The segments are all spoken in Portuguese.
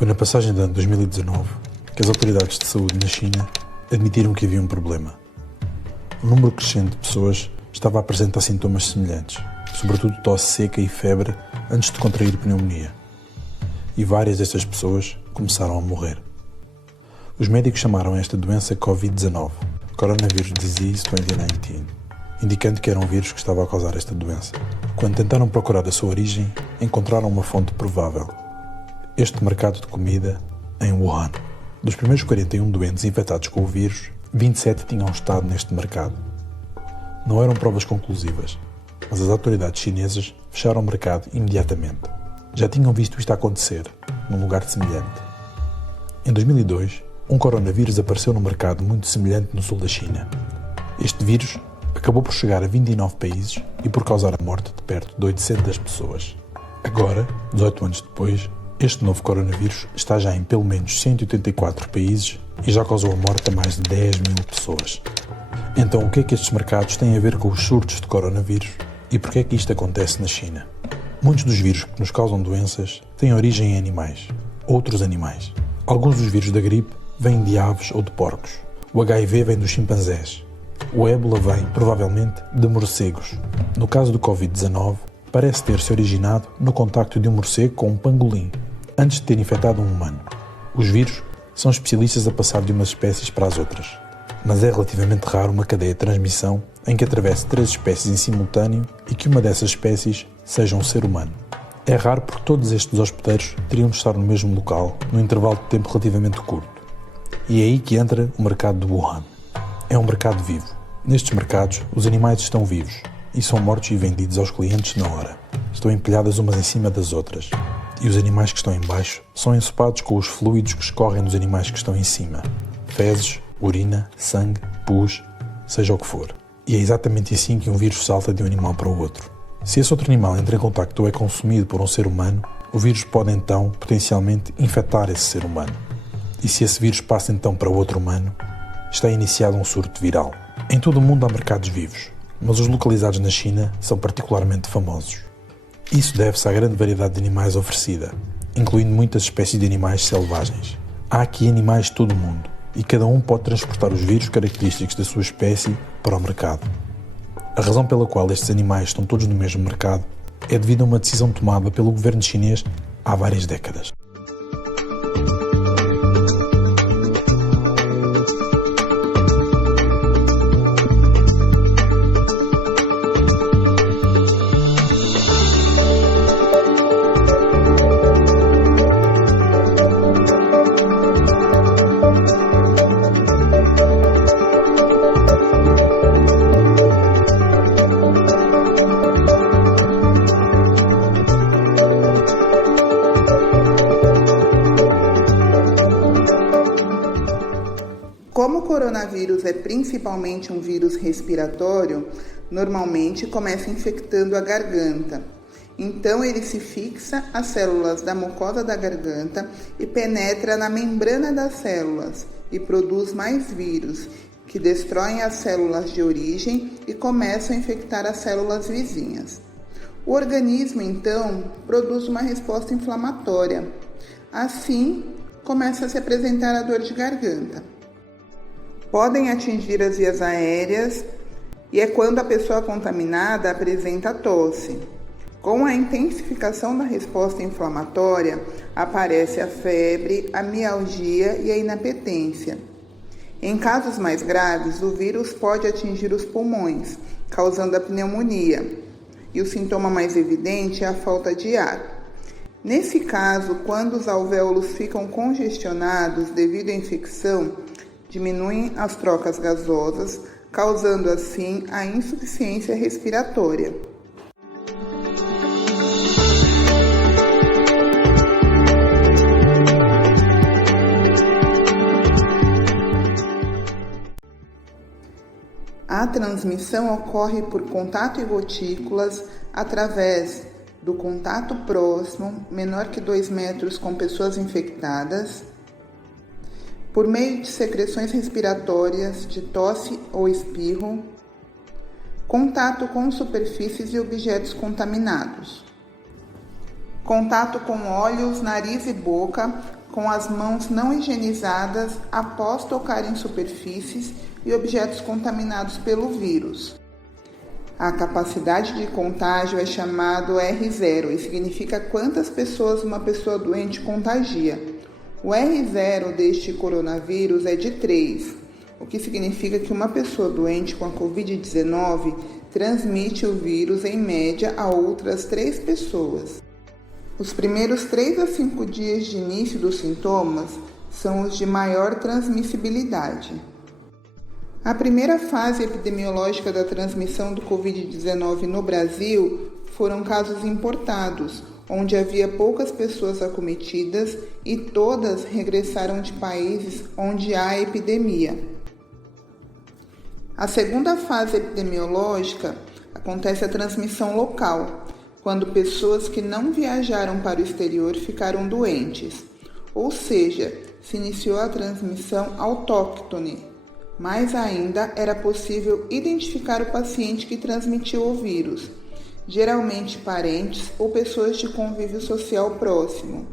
Foi na passagem de ano 2019 que as autoridades de saúde na China admitiram que havia um problema. Um número crescente de pessoas estava a apresentar sintomas semelhantes, sobretudo tosse seca e febre antes de contrair pneumonia. E várias destas pessoas começaram a morrer. Os médicos chamaram esta doença Covid-19, Coronavirus Disease 2019, indicando que era um vírus que estava a causar esta doença. Quando tentaram procurar a sua origem, encontraram uma fonte provável: este mercado de comida em Wuhan. Dos primeiros 41 doentes infectados com o vírus, 27 tinham estado neste mercado. Não eram provas conclusivas, mas as autoridades chinesas fecharam o mercado imediatamente. Já tinham visto isto acontecer, num lugar semelhante. Em 2002, um coronavírus apareceu no mercado muito semelhante no sul da China. Este vírus acabou por chegar a 29 países e por causar a morte de perto de 800 pessoas. Agora, 18 anos depois, este novo coronavírus está já em pelo menos 184 países e já causou a morte a mais de 10 mil pessoas. Então, o que é que estes mercados têm a ver com os surtos de coronavírus e por que é que isto acontece na China? Muitos dos vírus que nos causam doenças têm origem em animais, outros animais. Alguns dos vírus da gripe vêm de aves ou de porcos. O HIV vem dos chimpanzés. O ébola vem, provavelmente, de morcegos. No caso do Covid-19, parece ter-se originado no contacto de um morcego com um pangolim, antes de ter infectado um humano. Os vírus são especialistas a passar de umas espécies para as outras, mas é relativamente raro uma cadeia de transmissão em que atravesse 3 espécies em simultâneo e que uma dessas espécies seja um ser humano. É raro porque todos estes hospedeiros teriam de estar no mesmo local, num intervalo de tempo relativamente curto. E é aí que entra o mercado de Wuhan. É um mercado vivo. Nestes mercados, os animais estão vivos e são mortos e vendidos aos clientes na hora. Estão empilhadas umas em cima das outras. E os animais que estão em baixo são ensopados com os fluidos que escorrem dos animais que estão em cima. Fezes, urina, sangue, pus, seja o que for. E é exatamente assim que um vírus salta de um animal para o outro. Se esse outro animal entra em contacto ou é consumido por um ser humano, o vírus pode então, potencialmente, infectar esse ser humano. E se esse vírus passa então para outro humano, está iniciado um surto viral. Em todo o mundo há mercados vivos, mas os localizados na China são particularmente famosos. Isso deve-se à grande variedade de animais oferecida, incluindo muitas espécies de animais selvagens. Há aqui animais de todo o mundo, e cada um pode transportar os vírus característicos da sua espécie para o mercado. A razão pela qual estes animais estão todos no mesmo mercado é devido a uma decisão tomada pelo governo chinês há várias décadas. Como o coronavírus é principalmente um vírus respiratório, normalmente começa infectando a garganta. Então ele se fixa às células da mucosa da garganta e penetra na membrana das células e produz mais vírus, que destroem as células de origem e começam a infectar as células vizinhas. O organismo, então, produz uma resposta inflamatória. Assim, começa a se apresentar a dor de garganta. Podem atingir as vias aéreas e é quando a pessoa contaminada apresenta tosse. Com a intensificação da resposta inflamatória, aparece a febre, a mialgia e a inapetência. Em casos mais graves, o vírus pode atingir os pulmões, causando a pneumonia, e o sintoma mais evidente é a falta de ar. Nesse caso, quando os alvéolos ficam congestionados devido à infecção, diminuem as trocas gasosas, causando assim a insuficiência respiratória. A transmissão ocorre por contato e gotículas através do contato próximo, menor que 2 metros, com pessoas infectadas, por meio de secreções respiratórias, de tosse ou espirro, contato com superfícies e objetos contaminados, contato com olhos, nariz e boca, com as mãos não higienizadas após tocar em superfícies e objetos contaminados pelo vírus. A capacidade de contágio é chamado R0 e significa quantas pessoas uma pessoa doente contagia. O R0 deste coronavírus é de 3, o que significa que uma pessoa doente com a Covid-19 transmite o vírus em média a outras 3 pessoas. Os primeiros 3 a 5 dias de início dos sintomas são os de maior transmissibilidade. A primeira fase epidemiológica da transmissão do Covid-19 no Brasil foram casos importados, onde havia poucas pessoas acometidas e todas regressaram de países onde há epidemia. A segunda fase epidemiológica acontece a transmissão local, quando pessoas que não viajaram para o exterior ficaram doentes, ou seja, se iniciou a transmissão autóctone. Mas ainda era possível identificar o paciente que transmitiu o vírus, geralmente parentes ou pessoas de convívio social próximo.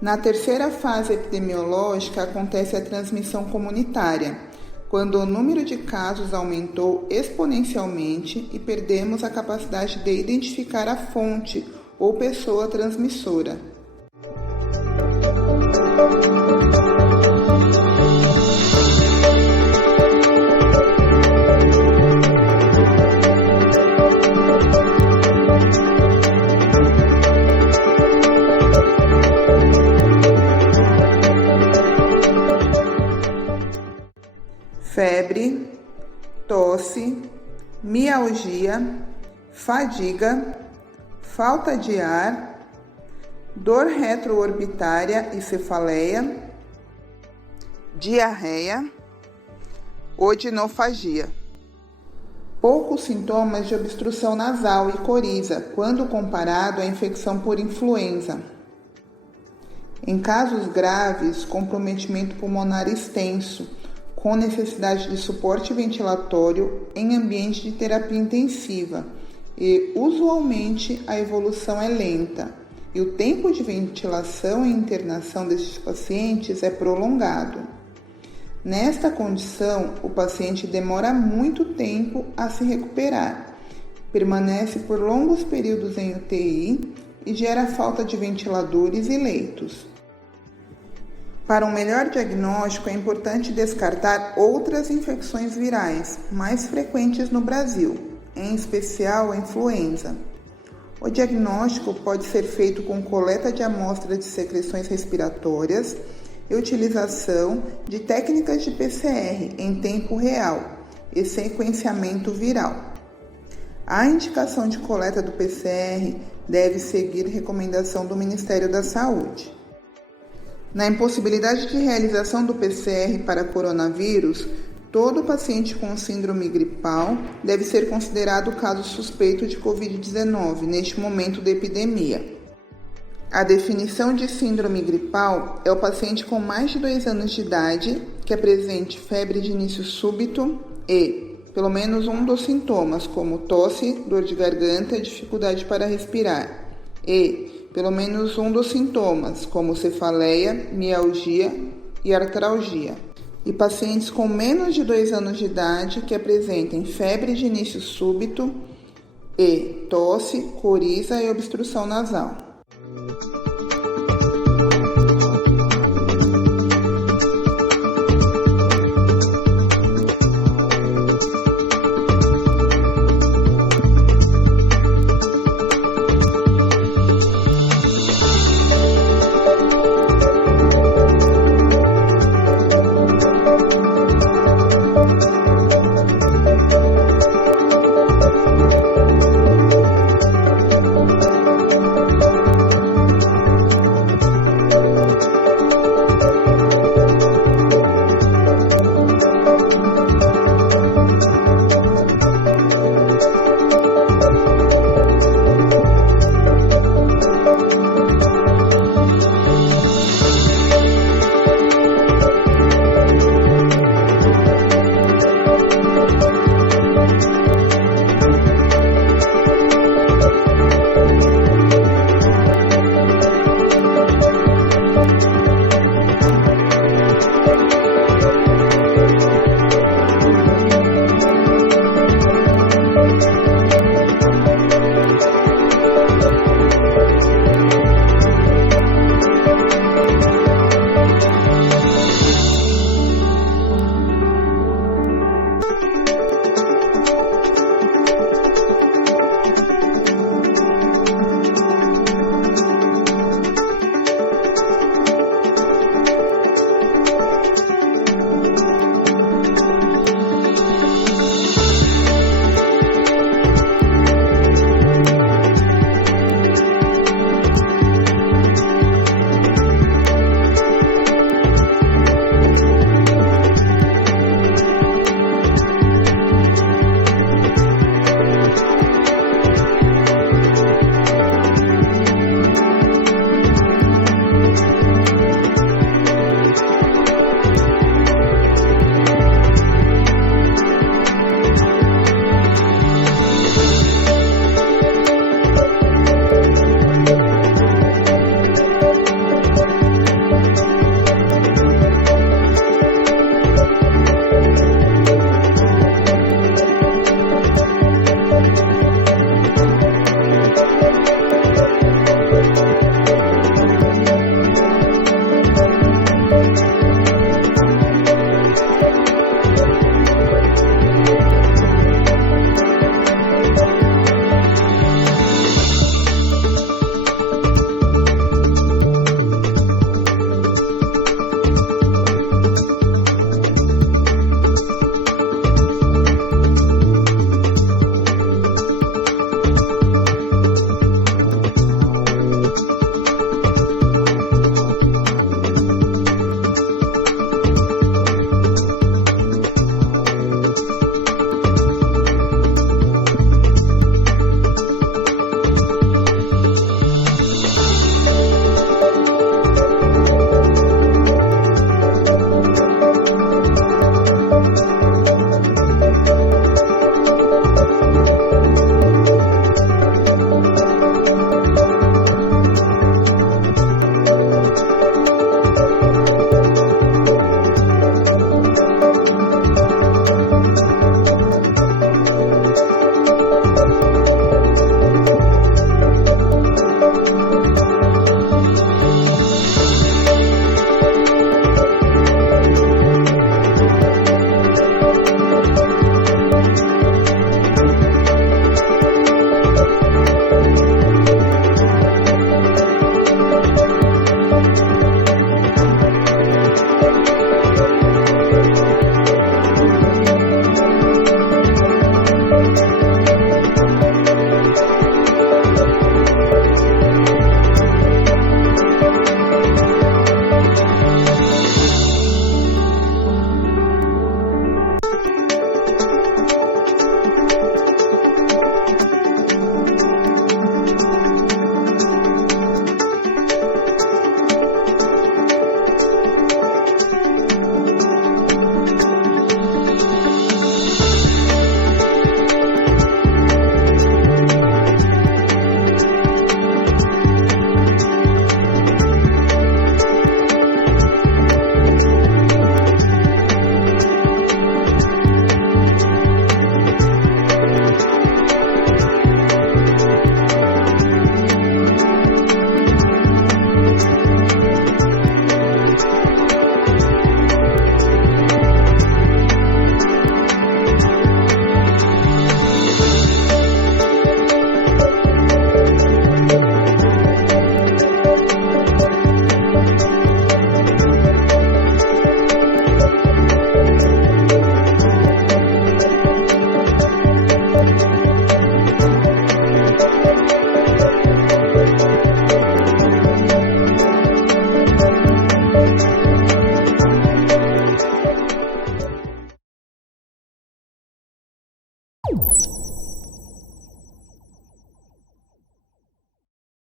Na terceira fase epidemiológica acontece a transmissão comunitária, quando o número de casos aumentou exponencialmente e perdemos a capacidade de identificar a fonte ou pessoa transmissora. Febre, tosse, mialgia, fadiga, falta de ar, dor retroorbitária e cefaleia, diarreia, odinofagia. Poucos sintomas de obstrução nasal e coriza, quando comparado à infecção por influenza. Em casos graves, comprometimento pulmonar extenso, com necessidade de suporte ventilatório em ambiente de terapia intensiva e, usualmente, a evolução é lenta e o tempo de ventilação e internação desses pacientes é prolongado. Nesta condição, o paciente demora muito tempo a se recuperar, permanece por longos períodos em UTI e gera falta de ventiladores e leitos. Para um melhor diagnóstico, é importante descartar outras infecções virais mais frequentes no Brasil, em especial a influenza. O diagnóstico pode ser feito com coleta de amostras de secreções respiratórias e utilização de técnicas de PCR em tempo real e sequenciamento viral. A indicação de coleta do PCR deve seguir recomendação do Ministério da Saúde. Na impossibilidade de realização do PCR para coronavírus, todo paciente com síndrome gripal deve ser considerado caso suspeito de Covid-19 neste momento da epidemia. A definição de síndrome gripal é o paciente com mais de 2 anos de idade que apresente febre de início súbito e pelo menos um dos sintomas, como tosse, dor de garganta, dificuldade para respirar, e pelo menos um dos sintomas, como cefaleia, mialgia e artralgia. e pacientes com menos de 2 anos de idade que apresentem febre de início súbito e tosse, coriza e obstrução nasal.